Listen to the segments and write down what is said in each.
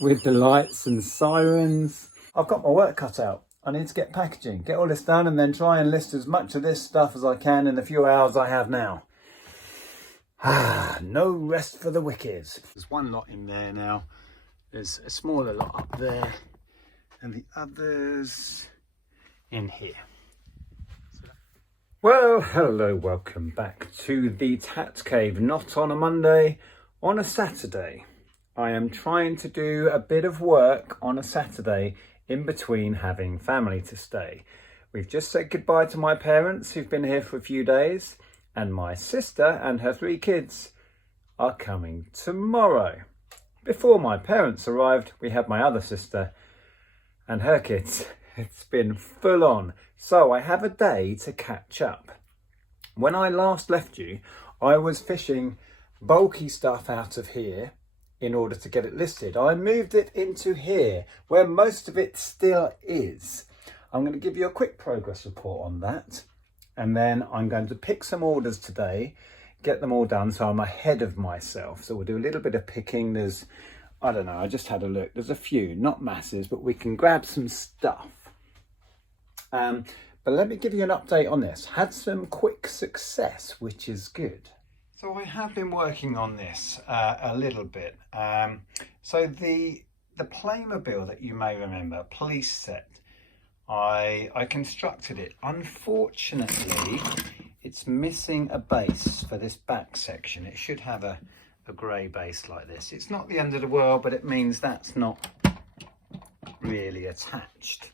with the lights and sirens. I've got my work cut out. I need to get packaging, get all this done, and then try and list as much of this stuff as I can in the few hours I have now. No rest for the wicked. There's one lot in there now. There's a smaller lot up there, and the others in here. Well, hello, welcome back to the Tat Cave. Not on a Monday, on a Saturday. I am trying to do a bit of work on a Saturday in between having family to stay. We've just said goodbye to my parents who've been here for a few days, and my sister and her 3 kids are coming tomorrow. Before my parents arrived, we had my other sister and her kids. It's been full on, so I have a day to catch up. When I last left you, I was fishing bulky stuff out of here in order to get it listed. I moved it into here, where most of it still is. I'm going to give you a quick progress report on that, and then I'm going to pick some orders today, get them all done so I'm ahead of myself. So we'll do a little bit of picking. There's, I don't know, I just had a look. There's a few, not masses, but we can grab some stuff. But let me give you an update on this. Had some quick success, which is good. So I have been working on this a little bit. So the Playmobil that you may remember, police set, I constructed it. Unfortunately, it's missing a base for this back section. It should have a grey base like this. It's not the end of the world, but it means that's not really attached.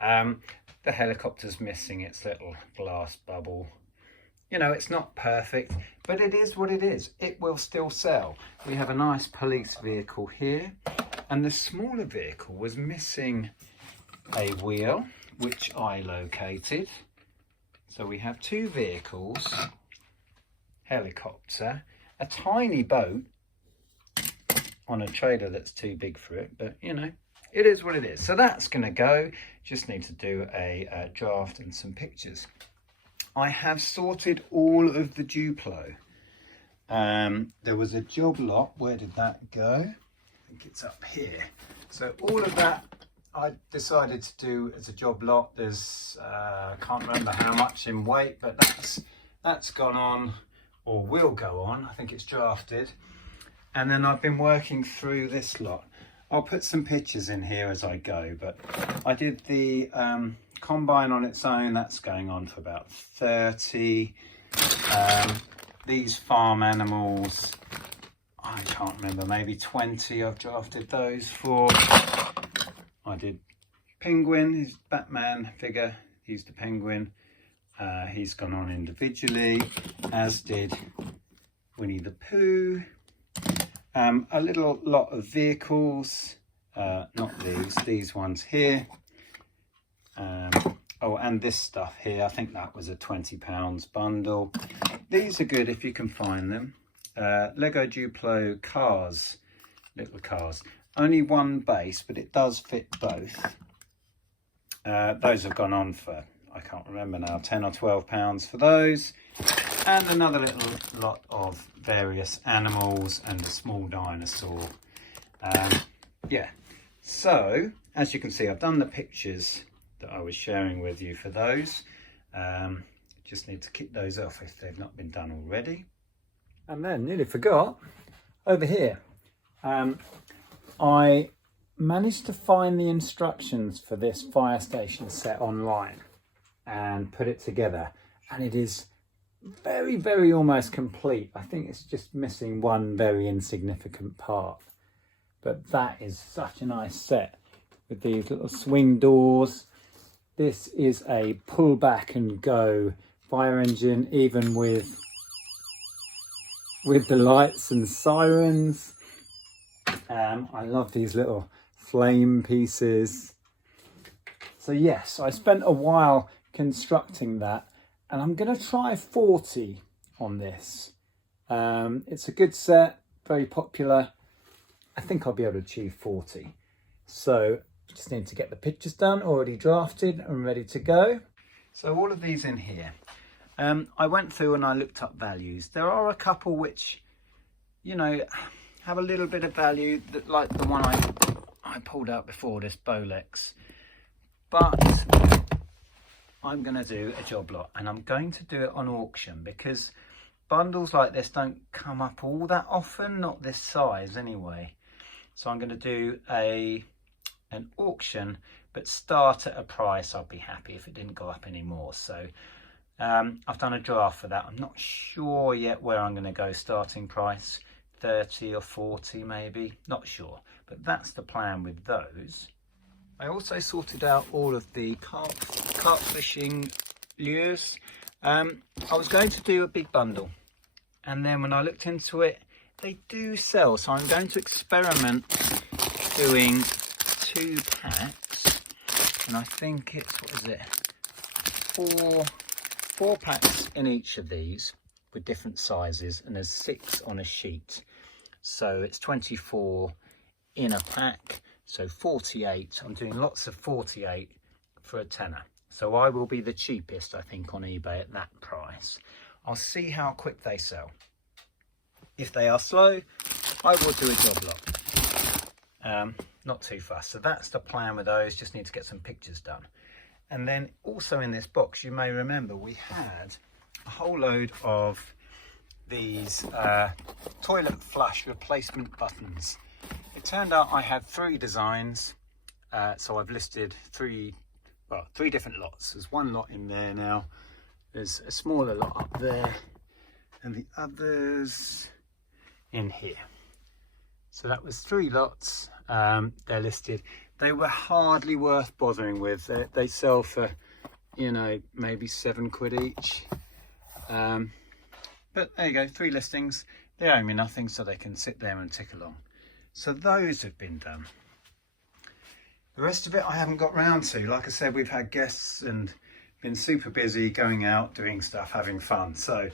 The helicopter's missing its little glass bubble. You know, it's not perfect, but it is what it is. It will still sell. We have a nice police vehicle here, and the smaller vehicle was missing a wheel, which I located. So we have 2 vehicles, helicopter, a tiny boat on a trailer that's too big for it, but you know, it is what it is. So that's going to go. Just need to do a draft and some pictures. I have sorted all of the Duplo. There was a job lot. Where did that go? I think it's up here. So all of that I decided to do as a job lot. There's can't remember how much in weight, but that's gone on, or will go on. I think it's drafted. And then I've been working through this lot. I'll put some pictures in here as I go, but I did the combine on its own. That's going on for about 30. These farm animals, I can't remember, maybe 20 I've drafted those for. I did penguin, his Batman figure, he's the penguin. He's gone on individually, as did Winnie the Pooh. A little lot of vehicles, not these ones here. Oh, and this stuff here, I think that was a £20 bundle. These are good if you can find them. Lego Duplo cars, little cars. Only one base, but it does fit both. Those have gone on for, I can't remember now, 10 or 12 pounds for those. And another little lot of various animals and a small dinosaur. Yeah, so as you can see, I've done the pictures that I was sharing with you for those. Just need to kick those off if they've not been done already. And then, nearly forgot, over here, I managed to find the instructions for this fire station set online and put it together, and it is very, very almost complete. I think it's just missing one very insignificant part, but that is such a nice set with these little swing doors. This is a pull back and go fire engine, even with the lights and sirens. I love these little flame pieces. So yes, I spent a while constructing that, and I'm going to try 40 on this. It's a good set, very popular. I think I'll be able to achieve 40. So just need to get the pictures done, already drafted and ready to go. So all of these in here. I went through and I looked up values. There are a couple which, you know, have a little bit of value, that, like the one I pulled out before, this Bolex. But I'm going to do a job lot, and I'm going to do it on auction because bundles like this don't come up all that often, not this size anyway. So I'm going to do an auction, but start at a price. I'd be happy if it didn't go up anymore. So I've done a draft for that. I'm not sure yet where I'm going to go starting price, 30 or 40 maybe, not sure, but that's the plan with those. I also sorted out all of the carp fishing lures. I was going to do a big bundle, and then when I looked into it, they do sell, so I'm going to experiment doing 2 packs, and I think it's, what is it, 4 packs in each of these with different sizes, and there's 6 on a sheet, so it's 24 in a pack, so 48. I'm doing lots of 48 for a tenner, so I will be the cheapest, I think, on eBay at that price. I'll see how quick they sell. If they are slow, I will do a job lot. Not too fast. So that's the plan with those. Just need to get some pictures done. And then also in this box, you may remember we had a whole load of these toilet flush replacement buttons. It turned out I had 3 designs, so I've listed 3 different lots. There's 1 lot in there now, there's a smaller lot up there, and the others in here. So that was 3 lots. They're listed. They were hardly worth bothering with. They sell for, you know, maybe £7 each. But there you go, 3 listings. They owe me nothing, so they can sit there and tick along. So those have been done. The rest of it I haven't got round to. Like I said, we've had guests and been super busy going out, doing stuff, having fun. So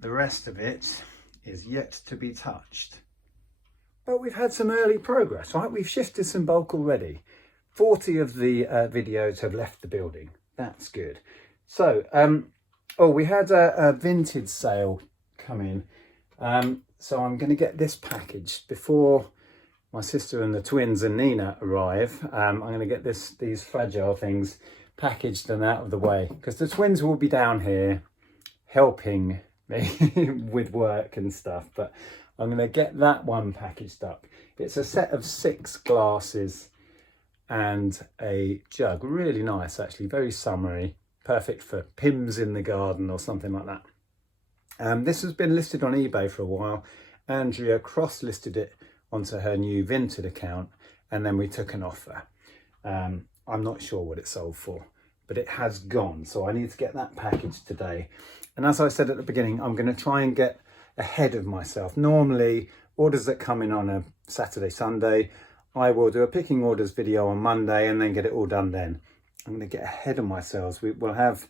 the rest of it is yet to be touched. But we've had some early progress, right? We've shifted some bulk already. 40 of the videos have left the building. That's good. So, we had a vintage sale come in. So I'm going to get this packaged before my sister and the twins and Nina arrive. I'm going to get these fragile things packaged and out of the way, because the twins will be down here helping me with work and stuff, but I'm going to get that one packaged up. It's a set of 6 glasses and a jug. Really nice, actually, very summery, perfect for Pims in the garden or something like that. This has been listed on eBay for a while. Andrea cross-listed it onto her new Vinted account, and then we took an offer. I'm not sure what it sold for, but it has gone, so I need to get that packaged today. And as I said at the beginning, I'm going to try and get ahead of myself. Normally, orders that come in on a Saturday, Sunday, I will do a picking orders video on Monday and then get it all done then. I'm going to get ahead of myself. We'll have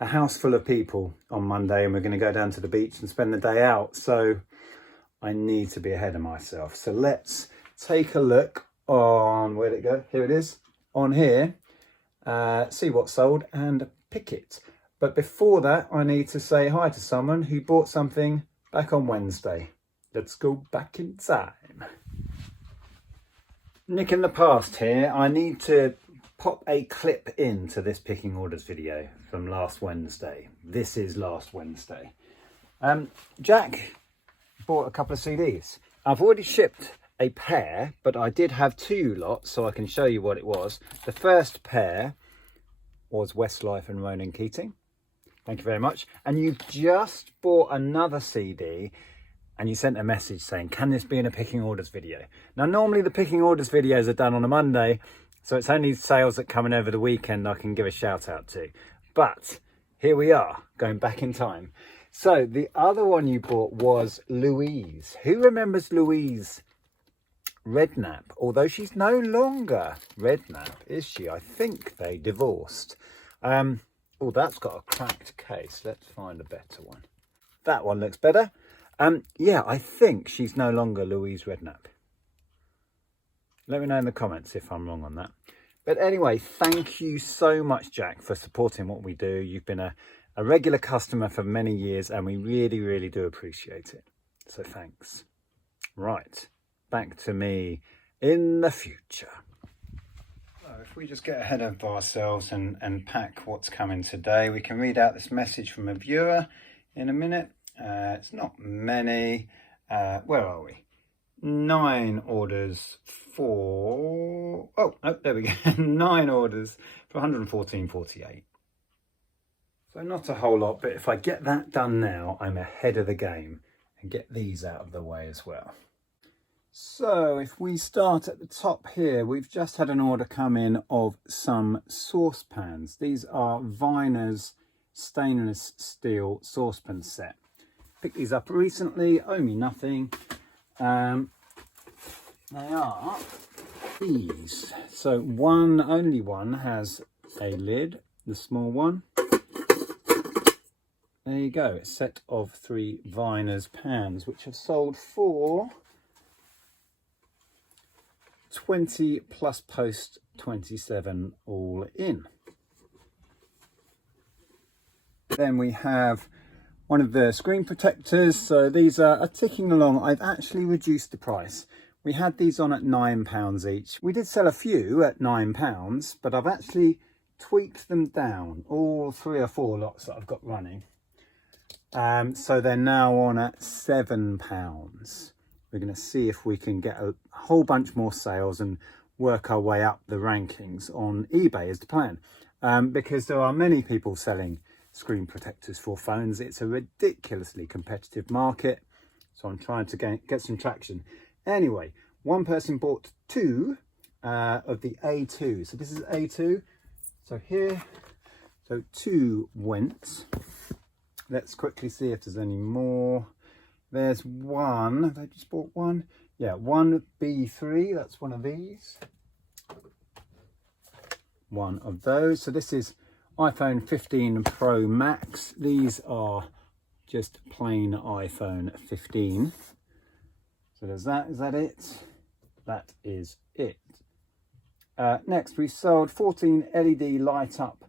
a house full of people on Monday, and we're going to go down to the beach and spend the day out. So I need to be ahead of myself. So let's take a look on, where'd it go? Here it is, on here. See what's sold and pick it. But before that, I need to say hi to someone who bought something back on Wednesday. Let's go back in time. Nick in the past here. I need to pop a clip into this picking orders video from last Wednesday. This is last Wednesday. Jack bought a couple of CDs. I've already shipped a pair, but I did have 2 lots, so I can show you what it was. The first pair was Westlife and Ronan Keating. Thank you very much. And you've just bought another CD, and you sent a message saying, can this be in a picking orders video? Now, normally the picking orders videos are done on a Monday, so it's only sales that come in over the weekend I can give a shout out to. But here we are, going back in time. So the other one you bought was Louise. Who remembers Louise Redknapp? Although she's no longer Redknapp, is she? I think they divorced. Oh, that's got a cracked case. Let's find a better one. That one looks better. Yeah, I think she's no longer Louise Redknapp. Let me know in the comments if I'm wrong on that. But anyway, thank you so much, Jack, for supporting what we do. You've been a regular customer for many years, and we really, really do appreciate it. So thanks. Right, back to me in the future. So if we just get ahead of ourselves and pack what's coming today, we can read out this message from a viewer in a minute. It's not many. Where are we? 9 orders for... Oh, there we go. 9 orders for 114.48. So not a whole lot, but if I get that done now, I'm ahead of the game and get these out of the way as well. So if we start at the top here, we've just had an order come in of some saucepans. These are Viner's stainless steel saucepan set. Picked these up recently, owe me nothing. They are these. So only one has a lid, the small one. There you go, a set of 3 Viner's pans, which have sold for 20 plus post 27 all in. Then we have one of the screen protectors. So these are ticking along. I've actually reduced the price. We had these on at £9 each. We did sell a few at £9, but I've actually tweaked them down, all 3 or 4 lots that I've got running. So they're now on at £7. We're going to see if we can get a whole bunch more sales and work our way up the rankings on eBay is the plan. Because there are many people selling screen protectors for phones. It's a ridiculously competitive market. So I'm trying to get some traction. Anyway, one person bought 2 of the A2. So this is A2. So here, so 2 went. Let's quickly see if there's any more. There's one. They just bought one. Yeah, one B3. That's one of these. One of those. So this is iPhone 15 Pro Max. These are just plain iPhone 15. So there's that. Is that it? That is it. Next, we sold 14 LED light up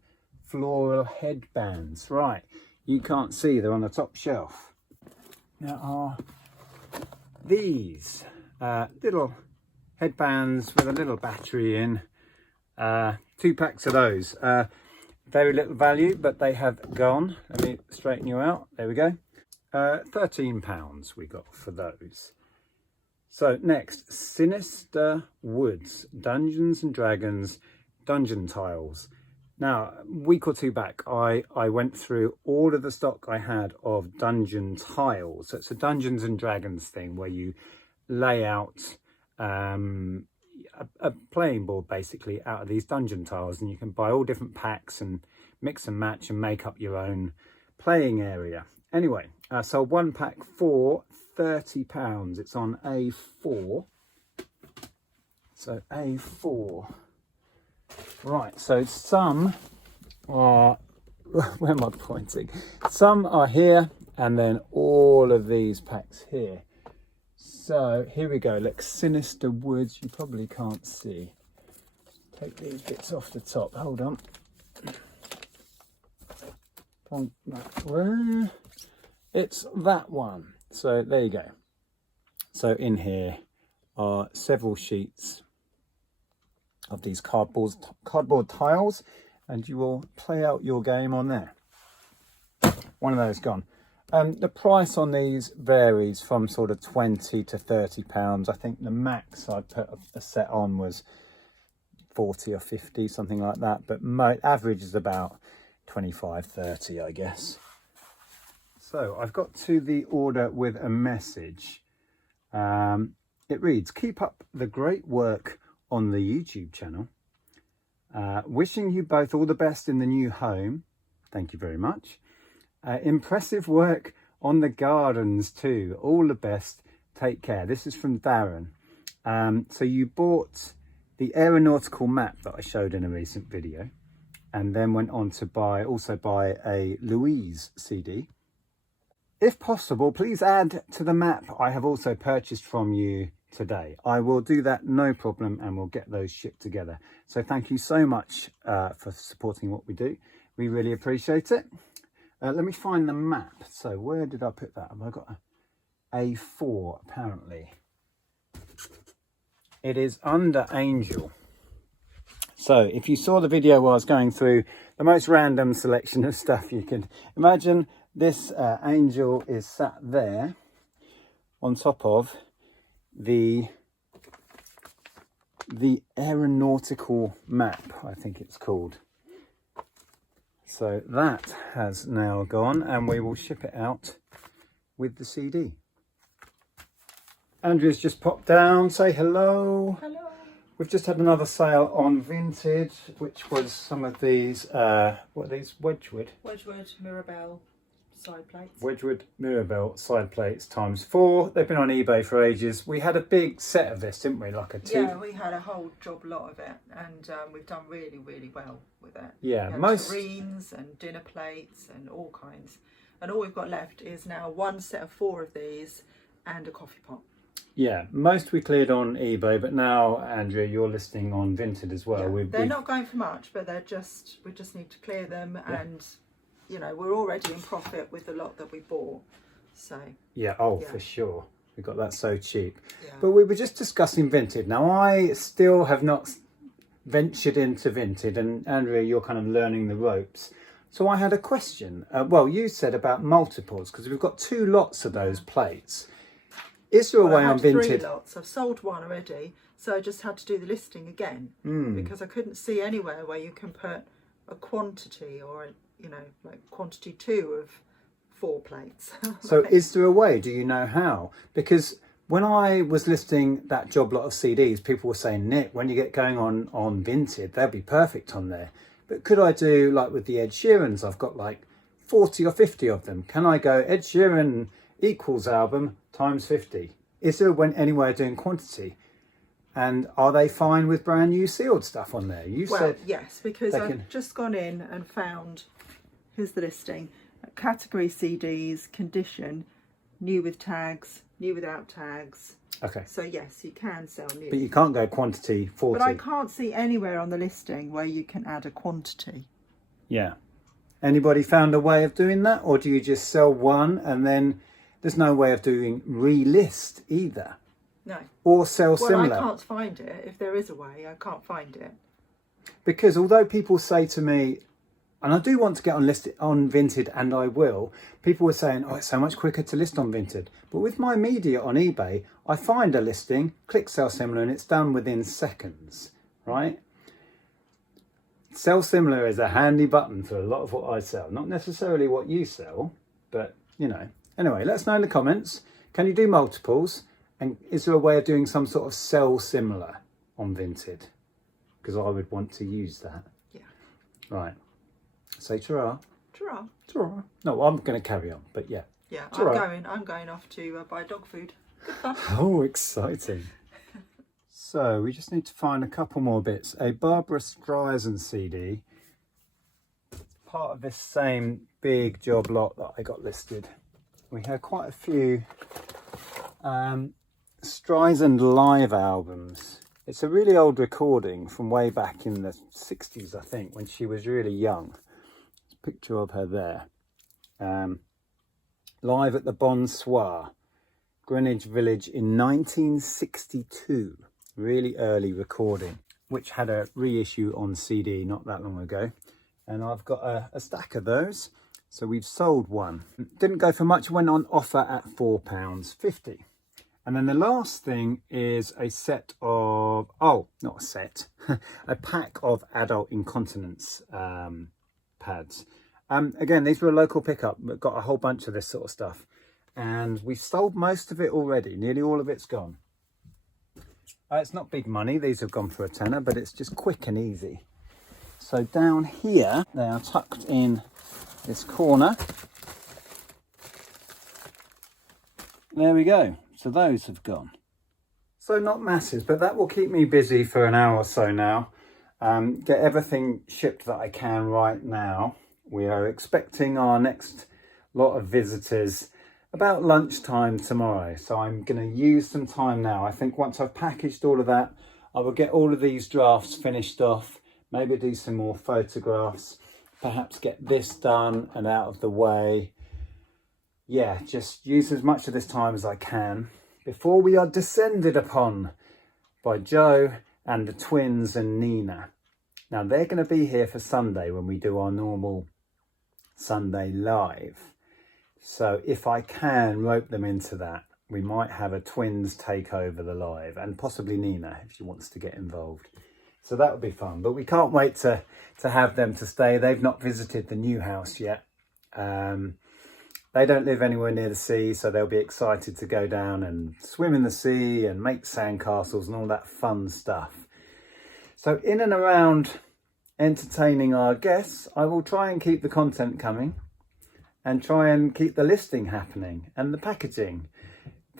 floral headbands. Right, you can't see, they're on the top shelf. There are these little headbands with a little battery in. 2 packs of those. Very little value, but they have gone. Let me straighten you out. There we go. £13 we got for those. So next, Sinister Woods, Dungeons and Dragons dungeon tiles. Now, a week or 2 back, I went through all of the stock I had of dungeon tiles. So it's a Dungeons and Dragons thing where you lay out a playing board basically out of these dungeon tiles, and you can buy all different packs and mix and match and make up your own playing area. Anyway, I sold 1 pack for £30. It's on A4. So A4. Right, so some are, where am I pointing? Some are here, and then all of these packs here. So here we go. Look, Sinister Woods. You probably can't see. Take these bits off the top. Hold on. Point that way. It's that one. So there you go. So in here are several sheets of these cardboard tiles, and you will play out your game on there. One of those gone. The price on these varies from sort of £20 to £30. I think the max I put a set on was 40 or 50, something like that. But my average is about 25, 30, I guess. So I've got to the order with a message. It reads, keep up the great work on the YouTube channel. Wishing you both all the best in the new home. Thank you very much. Impressive work on the gardens too. All the best. Take care. This is from Darren. So you bought the aeronautical map that I showed in a recent video, and then went on to also buy a Louise CD. If possible, please add to the map I have also purchased from you today. I will do that, no problem, and we'll get those shipped together. So thank you so much for supporting what we do. We really appreciate it. Let me find the map. So where did I put that? Have I got a A4 apparently? It is under Angel. So if you saw the video where I was going through the most random selection of stuff you can imagine, this Angel is sat there on top of the aeronautical map, I think it's called. So that has now gone, and we will ship it out with the CD. Andrea's just popped down. Say hello. Hello. We've just had another sale on Vinted, which was some of these, what are these? Wedgwood Mirabelle side plates. Wedgwood Mirabelle side plates ×4. They've been on eBay for ages. We had a big set of this, didn't we? Like a two. Yeah, we had a whole job lot of it, and we've done really, really well with it. Yeah, most tureens and dinner plates and all kinds. And all we've got left is now one set of 4 of these and a coffee pot. Yeah, most we cleared on eBay, but now, Andrea, you're listing on Vinted as well. Yeah, they're not going for much, but we just need to clear them, and you know, we're already in profit with the lot that we bought. So yeah, for sure. We got that so cheap. Yeah. But we were just discussing Vinted. Now, I still have not ventured into Vinted, and Andrea, you're kind of learning the ropes. So I had a question. Well, you said about multiples, because we've got 2 lots of those plates. Is there a way on Vinted? 3 lots. I've sold 1 already, so I just had to do the listing again because I couldn't see anywhere where you can put a quantity or like quantity 2 of 4 plates. So is there a way? Do you know how? Because when I was listing that job lot of CDs, people were saying, Nick, when you get going on Vinted, they'll be perfect on there. But could I do like with the Ed Sheerans? I've got like 40 or 50 of them. Can I go Ed Sheeran equals album ×50? Is there any way of doing quantity? And are they fine with brand new sealed stuff on there? You said yes, because I've just gone in and found, here's the listing, category CDs, condition, new with tags, new without tags. Okay. So yes, you can sell new. But you can't go quantity 40. But I can't see anywhere on the listing where you can add a quantity. Yeah. Anybody found a way of doing that? Or do you just sell one and then there's no way of doing relist either? No. Or sell similar? I can't find it. If there is a way, I can't find it. Because although people say to me, and I do want to get on Vinted, and I will, people were saying, oh, it's so much quicker to list on Vinted. But with my media on eBay, I find a listing, click sell similar, and it's done within seconds, right? Sell similar is a handy button for a lot of what I sell. Not necessarily what you sell, but, you know. Anyway, let us know in the comments. Can you do multiples? And is there a way of doing some sort of sell similar on Vinted? Because I would want to use that. Yeah. Right. Say ta-ra. Ta-ra. Ta-ra. No, I'm going to carry on, but yeah. Yeah, ta-ra. I'm going off to buy dog food. Good fun. Oh, exciting. So we just need to find a couple more bits. A Barbara Streisand CD. Part of this same big job lot that I got listed. We had quite a few Streisand live albums. It's a really old recording from way back in the 60s, I think, when she was really young. There's a picture of her there. Live at the Bonsoir, Greenwich Village in 1962. Really early recording, which had a reissue on CD not that long ago. And I've got a stack of those. So we've sold 1. Didn't go for much, went on offer at £4.50. And then the last thing is a set of, not a set, a pack of adult incontinence pads. Again, these were a local pickup, but got a whole bunch of this sort of stuff. And we've sold most of it already. Nearly all of it's gone. It's not big money. These have gone for a tenner, but it's just quick and easy. So down here, they are tucked in this corner. There we go. So those have gone. So not massive, but that will keep me busy for an hour or so now. Get everything shipped that I can right now. We are expecting our next lot of visitors about lunchtime tomorrow. So I'm going to use some time now. I think once I've packaged all of that, I will get all of these drafts finished off, maybe do some more photographs, perhaps get this done and out of the way. Yeah, just use as much of this time as I can before we are descended upon by Joe and the twins and Nina. Now they're going to be here for Sunday when we do our normal Sunday live. So if I can rope them into that, we might have a twins take over the live, and possibly Nina if she wants to get involved. So that would be fun, but we can't wait to have them to stay. They've not visited the new house yet. They don't live anywhere near the sea, so they'll be excited to go down and swim in the sea and make sandcastles and all that fun stuff. So in and around entertaining our guests, I will try and keep the content coming and try and keep the listing happening and the packaging.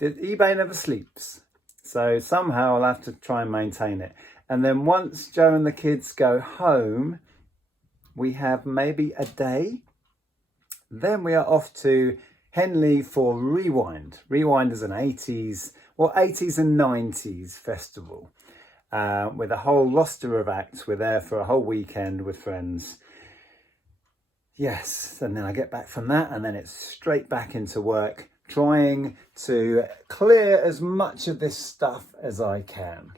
eBay never sleeps, so somehow I'll have to try and maintain it. And then once Joe and the kids go home, we have maybe a day. Then we are off to Henley for Rewind. Rewind is an 80s and 90s festival with a whole roster of acts. We're there for a whole weekend with friends. Yes, and then I get back from that and then it's straight back into work, trying to clear as much of this stuff as I can.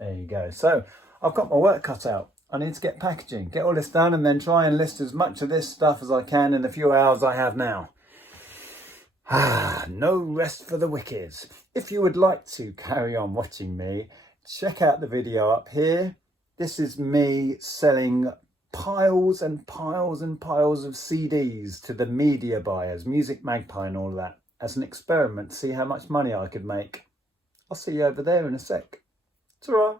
There you go. So I've got my work cut out. I need to get packaging, get all this done, and then try and list as much of this stuff as I can in the few hours I have now. No rest for the wicked. If you would like to carry on watching me, check out the video up here. This is me selling piles and piles and piles of CDs to the media buyers, Music Magpie and all that, as an experiment to see how much money I could make. I'll see you over there in a sec. Ta-ra!